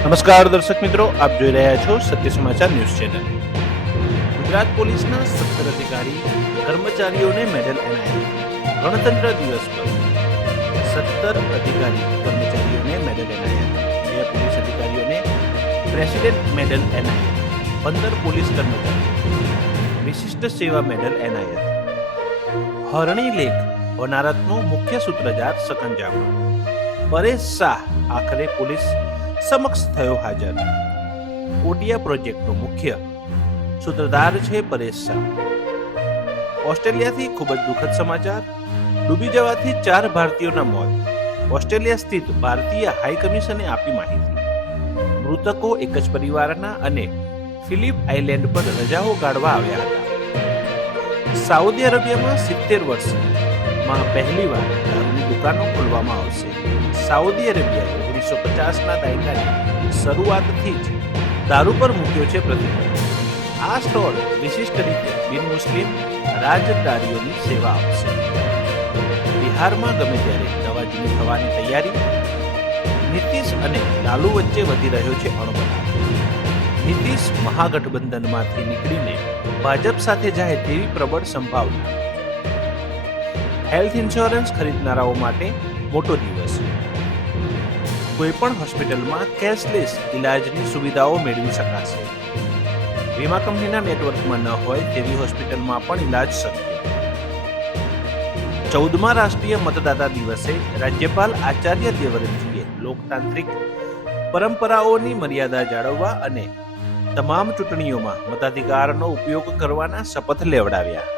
નમસ્કાર દર્શક મિત્રો, આપ જોઈ રહ્યા છો સત્ય સમાચાર ન્યૂઝ ચેનલ. ગુજરાત પોલીસના 17 અધિકારી કર્મચારીઓને મેડલ એનાયત. ગણતંત્ર દિવસ પર 17 અધિકારી કર્મચારીઓને મેડલ એનાયત. 2 પોલીસ અધિકારીઓને પ્રેસિડેન્ટ મેડલ એનાયત. 15 પોલીસ કર્મચારીઓ વિશિષ્ટ સેવા મેડલ એનાયત. હરણી લેક હોનારતનો મુખ્ય સૂત્રધાર સકંજામાં. પરેશ શાહ આખરે પોલીસ સમક્ષ થયો હાજર. ઓડિયા પ્રોજેક્ટનો મુખ્ય સૂત્રધાર છે પરેશ શાહ. ઓસ્ટ્રેલિયાથી ખૂબ જ દુઃખદ સમાચાર. ડૂબી જવાથી 4 ભારતીયોના મોત. ઓસ્ટ્રેલિયા સ્થિત ભારતીય હાઈ કમિશને આપી માહિતી. મૃતકો એક જ પરિવારના અને ફિલિપ આઇલેન્ડ પર રજાઓ ગાળવા આવ્યા હતા. સાઉદી અરેબિયામાં 70 વર્ષમાં પહેલીવાર દારૂની દુકાનો ખોલવામાં આવશે. સાઉદી અરેબિયાએ 1950ના દાયકાની શરૂઆતથી જ દારૂ પર મૂક્યો છે પ્રતિબંધ. આ સ્ટોર વિશિષ્ટ રીતે બિન મુસ્લિમ રાજદારીઓની સેવા આપશે. બિહારમાં ગમે ત્યારે નવા જૂની થવાની તૈયારી. નીતિશ અને લાલુ વચ્ચે વધી રહ્યો છે અણબનાવ. નીતિશ મહાગઠબંધનમાંથી નીકળીને ભાજપ સાથે જાય તેવી પ્રબળ સંભાવના. હેલ્થ ઇન્સ્યોરન્સ ખરીદનારાઓ માટે મોટો દિવસ. કોઈપણ હોસ્પિટલમાં કેશલેસ ઇલાજની સુવિધાઓ મેળવી શકાશે. વીમા કંપનીના નેટવર્કમાં ન હોય તેવી હોસ્પિટલમાં પણ ઇલાજ શક્ય. 14મા રાષ્ટ્રીય મતદાતા દિવસે રાજ્યપાલ આચાર્ય દેવવ્રતજીએ લોકતાંત્રિક પરંપરાઓની મર્યાદા જાળવવા અને તમામ ચૂંટણીઓમાં મતાધિકારનો ઉપયોગ કરવાના શપથ લેવડાવ્યા.